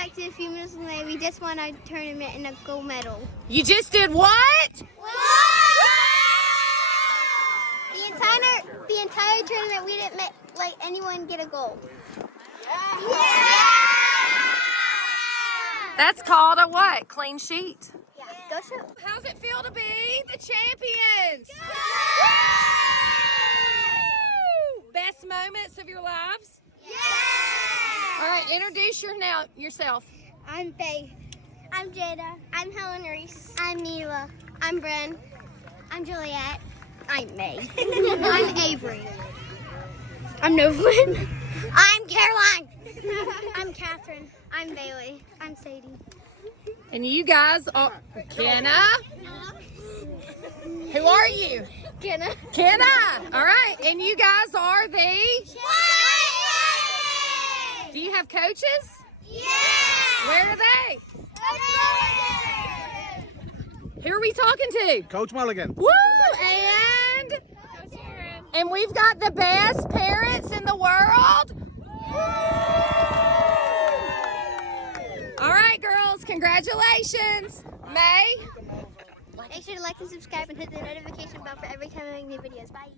expected a few minutes away. We just won our tournament and a gold medal. You just did what? The entire tournament, we didn't let anyone get a goal. That's called a what? Clean sheet. Yeah. Go show. How's it feel to be the champions? Best moments of your lives? All right, introduce yourself. I'm Faith. I'm Jada. I'm Helen Reese. I'm Mila. I'm Bren. I'm Juliet. I'm May. I'm Avery. I'm Novlin. I'm Caroline. I'm Catherine. I'm Bailey. I'm Sadie. And you guys are Kenna. Who are you? Kenna. Kenna. All right, and you guys are the. Do you have coaches? Yeah. Where are they? Who are we talking to? Coach Mulligan. Woo! And we've got the best parents in the world. All right, girls, congratulations. May? Make sure to like and subscribe and hit the notification bell for every time I make new videos. Bye.